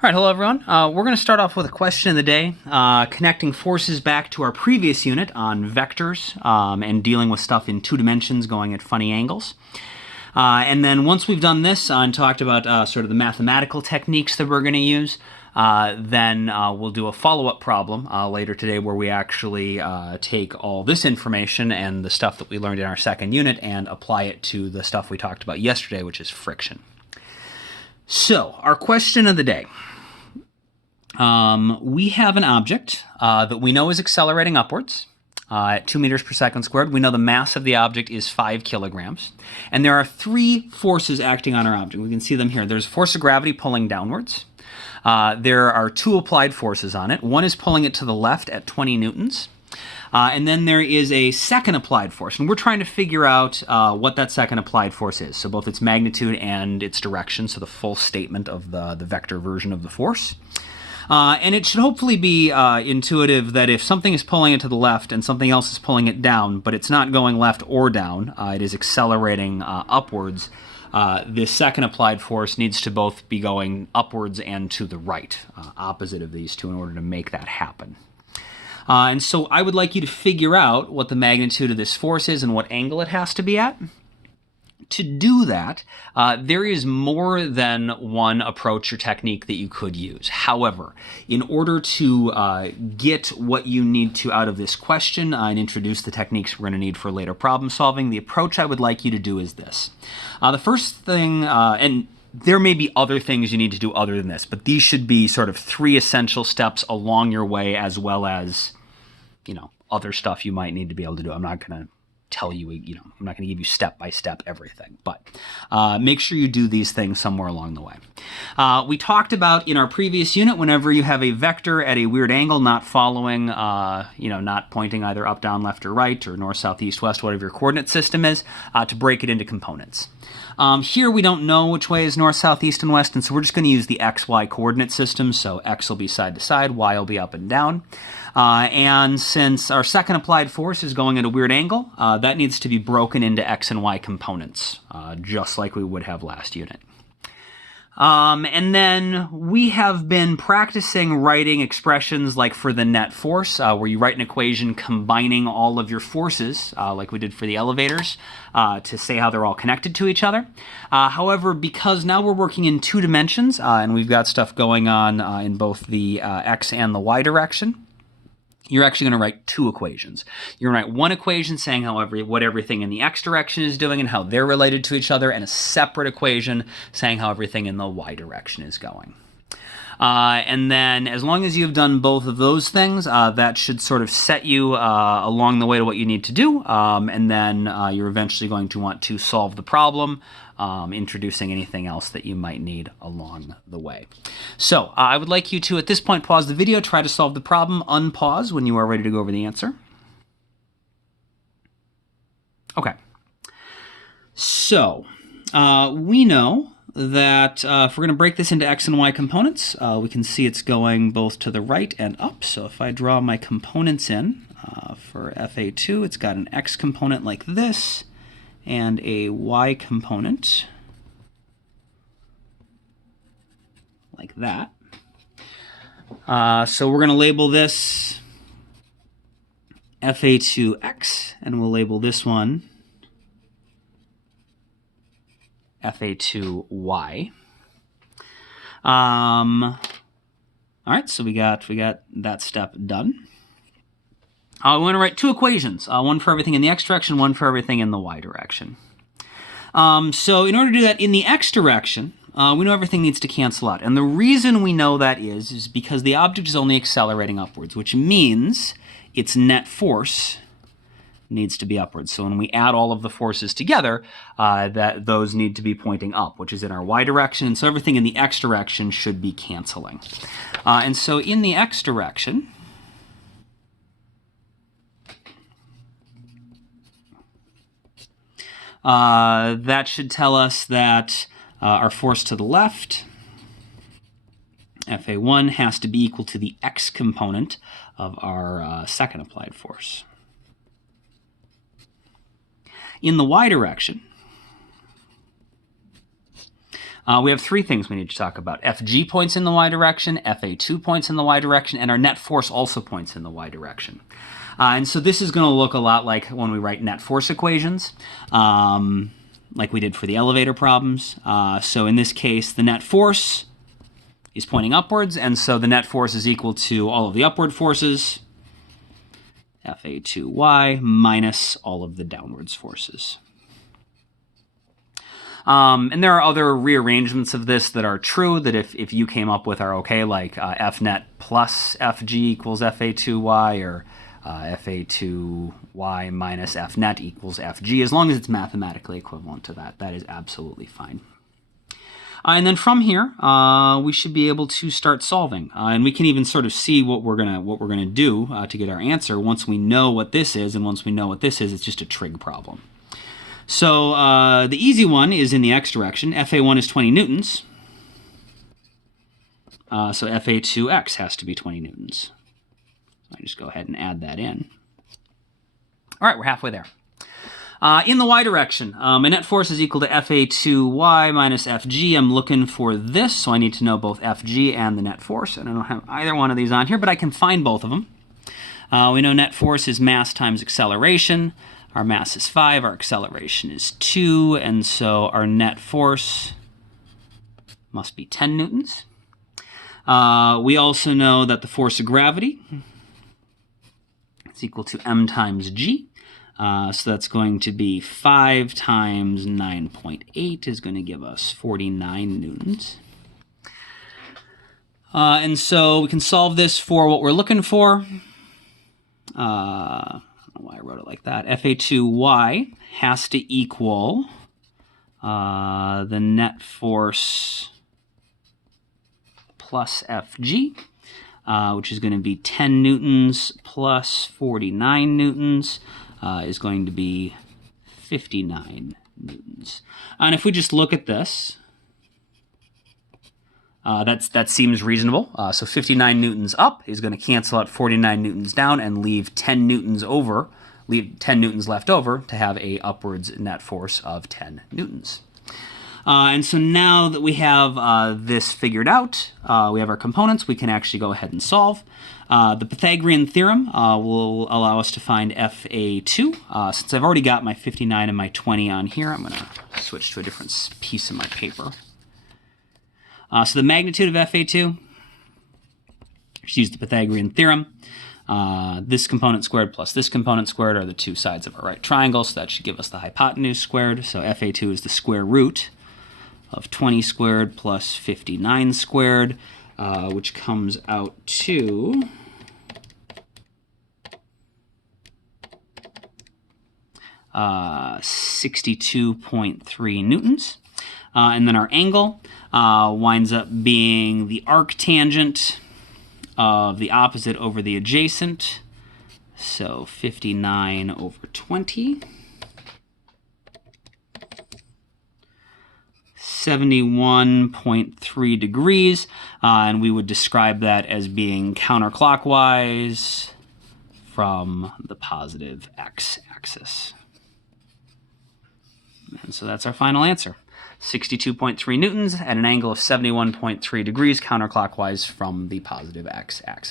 All right, hello everyone. We're going to start off with a question of the day, connecting forces back to our previous unit on vectors and dealing with stuff in 2 dimensions going at funny angles. And then once we've done this and talked about sort of the mathematical techniques that we're going to use, then we'll do a follow-up problem later today where we actually take all this information and the stuff that we learned in our second unit and apply it to the stuff we talked about yesterday, which is friction. So, our question of the day. We have an object that we know is accelerating upwards at 2 meters per second squared. We know the mass of the object is 5 kilograms. And there are 3 forces acting on our object. We can see them here. There's a force of gravity pulling downwards. There are 2 applied forces on it. One is pulling it to the left at 20 newtons. And then there is a second applied force, and we're trying to figure out what that second applied force is. So both its magnitude and its direction, so the full statement of the vector version of the force. And it should hopefully be intuitive that if something is pulling it to the left and something else is pulling it down, but it's not going left or down, it is accelerating upwards, this second applied force needs to both be going upwards and to the right, opposite of these two, in order to make that happen. And so I would like you to figure out what the magnitude of this force is and what angle it has to be at. To do that, there is more than one approach or technique that you could use. However, in order to get what you need to out of this question and introduce the techniques we're going to need for later problem solving, the approach I would like you to do is this. The first thing, and there may be other things you need to do other than this, but these should be sort of 3 essential steps along your way, as well as, you know, other stuff you might need to be able to do. I'm not going to tell you, I'm not going to give you step-by-step everything, but make sure you do these things somewhere along the way. We talked about in our previous unit, whenever you have a vector at a weird angle, not following, not pointing either up, down, left, or right, or north, south, east, west, whatever your coordinate system is, to break it into components. Here we don't know which way is north, south, east, and west, and so we're just going to use the x, y coordinate system. So x will be side to side, y will be up and down. And since our second applied force is going at a weird angle, that needs to be broken into x and y components, just like we would have last unit. And then we have been practicing writing expressions like for the net force, where you write an equation combining all of your forces, like we did for the elevators, to say how they're all connected to each other. However, because now we're working in 2 dimensions, and we've got stuff going on in both the x and the y direction, you're actually going to write 2 equations. You're going to write one equation saying what everything in the x direction is doing and how they're related to each other, and a separate equation saying how everything in the y direction is going. And then as long as you've done both of those things, that should sort of set you along the way to what you need to do. And then you're eventually going to want to solve the problem, introducing anything else that you might need along the way. So I would like you to, at this point, pause the video, try to solve the problem, unpause when you are ready to go over the answer. Okay. So we know that if we're going to break this into x and y components, we can see it's going both to the right and up. So if I draw my components in for FA2, it's got an x component like this and a y component like that. So we're going to label this FA2x, and we'll label this one FA2y. All right, so we got that step done. We want to write 2 equations, one for everything in the x direction, one for everything in the y direction. So in order to do that in the x direction, we know everything needs to cancel out. And the reason we know that is because the object is only accelerating upwards, which means its net force needs to be upwards. So when we add all of the forces together, those need to be pointing up, which is in our y direction. And so everything in the x direction should be canceling. And so in the x direction, that should tell us that our force to the left, FA1, has to be equal to the x component of our second applied force. In the y direction, We have three things we need to talk about. FG points in the y direction, FA2 points in the y direction, and our net force also points in the y direction. And so this is going to look a lot like when we write net force equations, like we did for the elevator problems. So in this case, the net force is pointing upwards, and so the net force is equal to all of the upward forces, FA2y, minus all of the downwards forces. And there are other rearrangements of this that are true, that if you came up with are okay, like Fnet plus Fg equals Fa2y, or Fa2y minus Fnet equals Fg. As long as it's mathematically equivalent to that, that is absolutely fine. And then from here, we should be able to start solving. And we can even sort of see what we're gonna do to get our answer once we know what this is, and once we know what this is, it's just a trig problem. So the easy one is in the x direction. Fa1 is 20 newtons. So Fa2x has to be 20 newtons. I just go ahead and add that in. All right, we're halfway there. In the y direction, my net force is equal to Fa2y minus Fg. I'm looking for this, so I need to know both Fg and the net force. And I don't have either one of these on here, but I can find both of them. We know net force is mass times acceleration. Our mass is 5, our acceleration is 2, and so our net force must be 10 newtons. We also know that the force of gravity is equal to m times g. So that's going to be 5 times 9.8 is going to give us 49 newtons. And so we can solve this for what we're looking for. I don't know why I wrote it like that. Fa2y has to equal the net force plus Fg, which is going to be 10 newtons plus 49 newtons, is going to be 59 newtons. And if we just look at this, that seems reasonable. So 59 newtons up is going to cancel out 49 newtons down and leave 10 newtons left over to have a upwards net force of 10 newtons. And so now that we have this figured out, we have our components, we can actually go ahead and solve. The Pythagorean theorem will allow us to find Fa2. Since I've already got my 59 and my 20 on here, I'm going to switch to a different piece of my paper. So the magnitude of Fa2, just use the Pythagorean theorem. This component squared plus this component squared are the two sides of a right triangle, so that should give us the hypotenuse squared. So Fa2 is the square root of 20 squared plus 59 squared, which comes out to 62.3 newtons. And then our angle winds up being the arctangent of the opposite over the adjacent. So 59 over 20. 71.3 degrees, and we would describe that as being counterclockwise from the positive x-axis. And so that's our final answer. 62.3 newtons at an angle of 71.3 degrees counterclockwise from the positive x-axis.